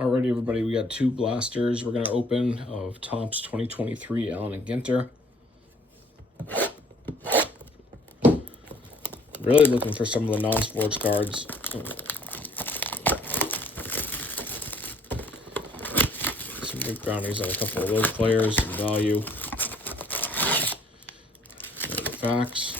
Alrighty, everybody, we got two blasters we're going to open of Topps 2023 Allen and Ginter. Really looking for some of the non-sports cards. Some big bounties on a couple of those players, some value. There are the facts.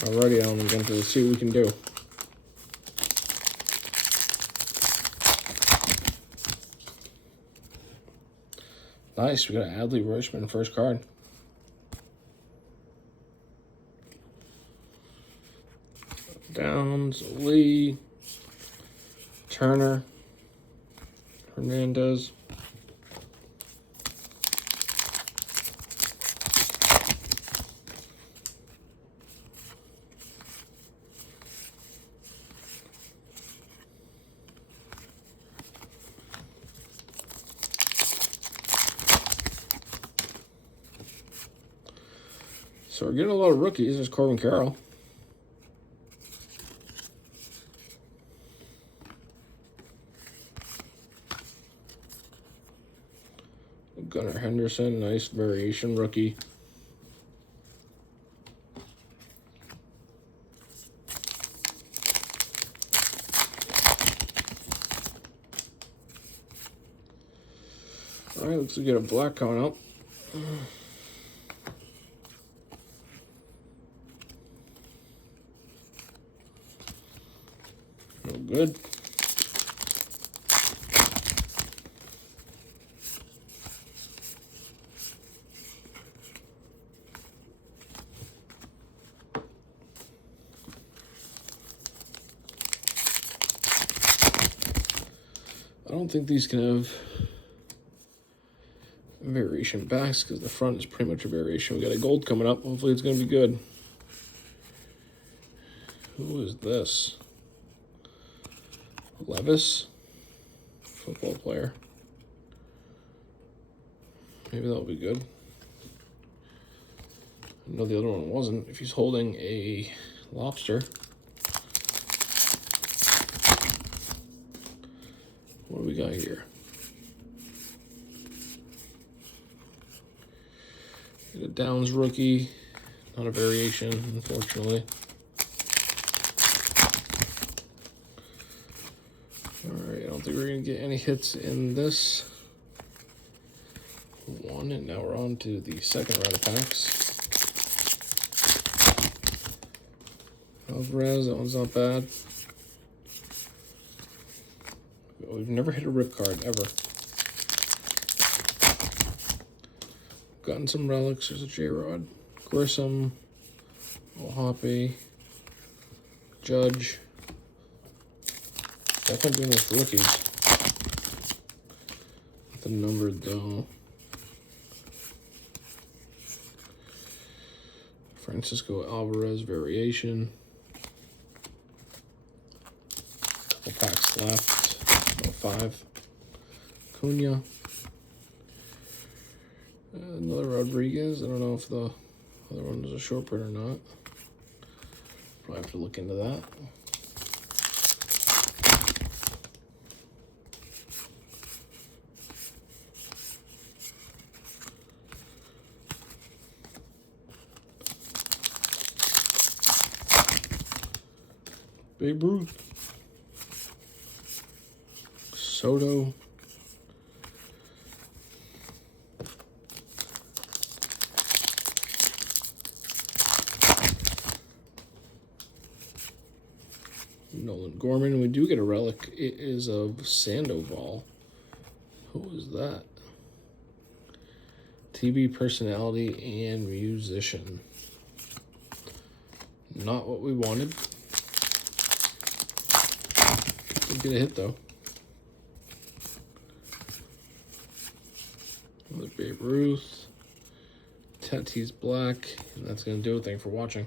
Alrighty, Allen and Ginter, let's see what we can do. Nice, we got Adley Rutschman first card. Downs, Lee, Turner, Hernandez. So we're getting a lot of rookies. There's Corbin Carroll. Gunnar Henderson, nice variation rookie. All right, looks like we get a black coming up. No good. I don't think these can have variation backs because the front is pretty much a variation. We got a gold coming up. Hopefully it's going to be good. Who is this? Levis? Football player. Maybe that'll be good. I know the other one wasn't. If he's holding a lobster. What do we got here? A Downs rookie, not a variation, unfortunately. All right, I don't think we're gonna get any hits in this one, and now we're on to the second round of packs. Alvarez, that one's not bad. We've never hit a rip card, ever. Gotten some relics. There's a J-Rod. Grissom. Ohapi. Judge. Definitely doing this for rookies. The numbered, though. Francisco Alvarez variation. Couple packs left. 5. Cunha. Another Rodriguez. I don't know if the other one is a short print or not. Probably have to look into that. Babe Ruth. Soto. Nolan Gorman. We do get a relic. It is of Sandoval. Who is that? TV personality and musician. Not what we wanted. Did get a hit though. Another Babe Ruth. Tatis black. And that's going to do it. Thanks for watching.